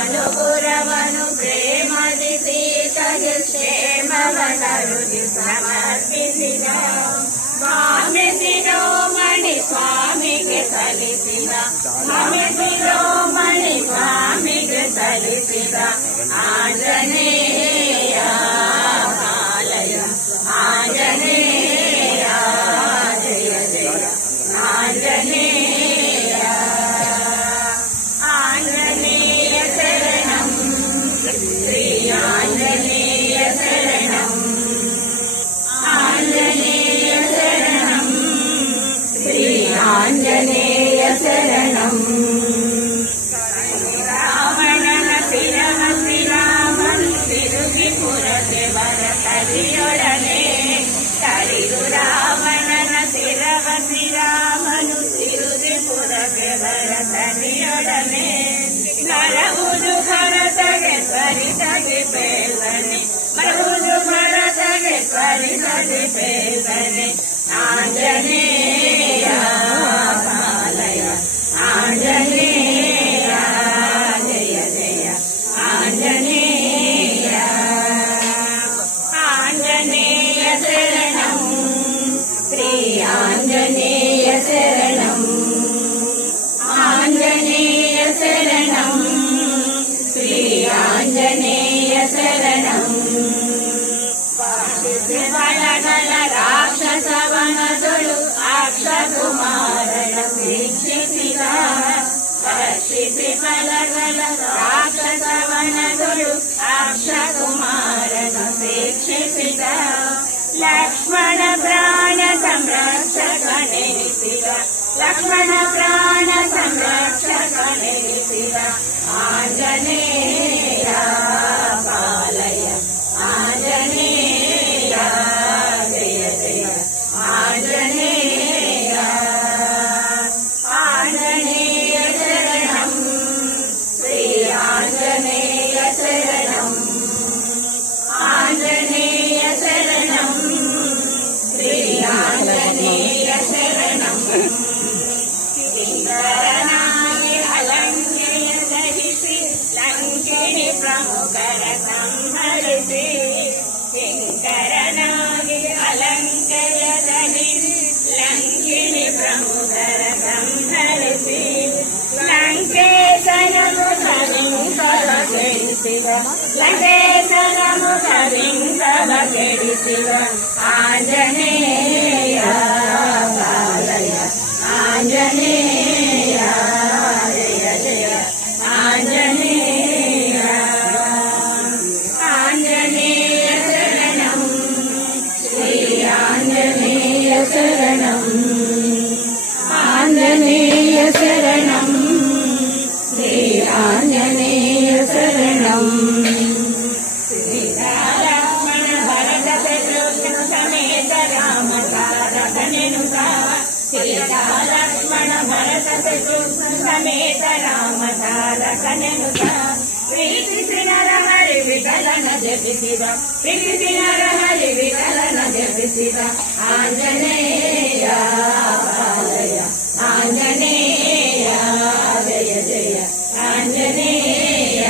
గురవను ప్రేమది సీతకి క్షేమవనరుది సమర్పించిన స్వామి శిరోమణి స్వామికి సలిసిన స్వామి శిరోమణి స్వామికి సలిసిన ఆంజనేయ ఆలయ ఆంజనేయ జయ జయ ఆంజనేయ ఆంజనేయ శరణం శ్రీ ఆంజనేయ శరణం ఆంజనేయ శరణం శ్రీ ఆంజనేయ శరణం రావణన శిరవ శ్రీరామను తిరుగి పురసె వరతలియొడనే తరిగు రావణన శిరవ శ్రీరామను తిరుగి పురసె వరతలియొడనే నరవులు భరతಗೆ ತ್ವರಿತಗೆ ಬೇಗನೆ ಮರವುಲು ಭರತಗೆ ತ್ವರಿತಗೆ ಬೇಗನೆ ಆಂಜನೇಯ ಪಾಲಯ ಆಂಜನೇಯ ಜಯ ಜಯ ಆಂಜನೇಯ ಆಂಜನೇಯ ಶರಣಂ ಶ್ರೀ ಆಂಜನೇಯ ಶರಣಂ ಆಂಜನೇಯ ಶರಣಂ ಶ್ರೀ ಆಂಜನೇಯ ಶರಣಂ ಬಳಗಲ ರಾಕ್ಷಸವನದೊಳು ಅಕ್ಷಕುಮಾರನ ಶಿಕ್ಷಿಸಿದ ರಕ್ಷಿಸಿ ಬಳಗಲ ರಾಕ್ಷಸವನದೊಳು ಅಕ್ಷಕುಮಾರನ ಶಿಕ್ಷಿಸಿದ ಲಕ್ಷ್ಮಣ ಪ್ರಾಣ ಸಂರಕ್ಷಕನೆನಿಸಿದ ಲಕ್ಷ್ಮಣ ಪ್ರಾಣ ಸಂರಕ್ಷಕನೆನಿಸಿದ ಆಂಜನೇಯ ಪಾಲಯ ಆಂಜನೇಯ ಜಯ ಜಯ ಆಂಜನೇಯ ಆಂಜನೇಯ ಶರಣಂ ಶ್ರೀ ಆಂಜನೇಯ ಶರಣಂ ಆಂಜನೇಯ ಶರಣಂ ಶ್ರೀ ಆಂಜನೇಯ ಶರಣಂ ಸುಂದರನಾಗಿ ಅಲಂಕೆಯ ಸಹಿಸಿ ಲಂಕೆಣಿ ಪ್ರಮುಖರ ಸಂಹರಿಸಿ ಶಂಕರನಾಗಿ ಅಲಂಕೆಯ ಸಹಿಸಿ ಲಂಕೆಣಿ ಪ್ರಮುಖರ ಸಂಹರಿಸಿ ಲಂಕೇಶನ ಮುಖರಿಂಕವ ಕೆಡಿಸಿದ ಲಂಕೇಶನ ಮುಖರಿಂಕವ ಕೆಡಿಸಿದ ಆಂಜನೇಯ ಪಾಲಯ ಆಂಜನೇಯ ಜಯ ಜಯ ಆಂಜನೇಯ ಆಂಜನೇಯ ಶರಣಂ ಶ್ರೀ ಆಂಜನೇಯ ಶರಣಂ ಆಂಜನೇಯ ಶರಣಂ ಶ್ರೀ ಆಂಜನೇಯ ಶರಣಂ ಸೀತಾಲಕ್ಷ್ಮಣ ಭರತ ಶತ್ರುಘ್ನ ಸಮೇತ ರಾಮ ತಾರಕನೆನುತ ಸೀತಾಲಕ್ಷ್ಮಣ ಭರತ ಶತ್ರುಘ್ನ ಸಮೇತ ರಾಮ ತಾರಕನೆನುತ ಪ್ರೀತಿಸಿ ನರಹರಿ ವಿಠಲನ ಜಪಿಸಿದ ಪ್ರೀತಿಸಿ ನರಹರಿ ವಿಠಲನ ಜಪಿಸಿದ ಆಂಜನೇಯ ಪಾಲಯ ಆಂಜನೇಯ ಜಯ ಜಯ ಆಂಜನೇಯ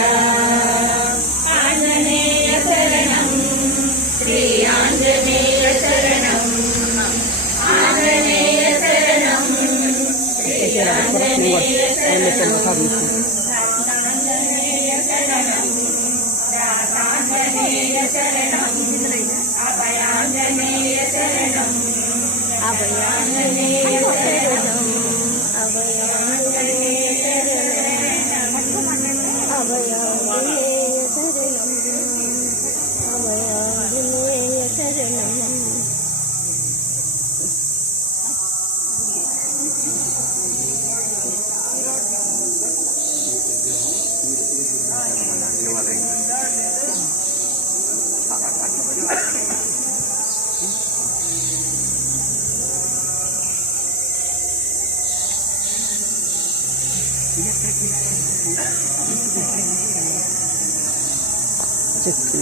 ಆಂಜನೇಯ ಶರಣಂ ಶ್ರೀ ಆಂಜನೇಯ ಶರಣಂ ಆಂಜನೇಯ ಶರಣಂ ಶ್ರೀ ಆಂಜನೇಯ ಶರಣಂ ಆಂಜನೇಯ ಶರಣಂ ಆಂಜನೇಯ ಶರಣಂ ಅಭಯಾಂಜನೇಯ ಶರಣಂ ಅಭಯಾಂಜನೇಯ ಶರಣಂ ಅಭಯಾಂಜನೇಯ ಶರಣಂ ಅಭಯಾಂಜನೇಯ ಶರಣಂ ಅಭಯಾಂಜನೇಯ Just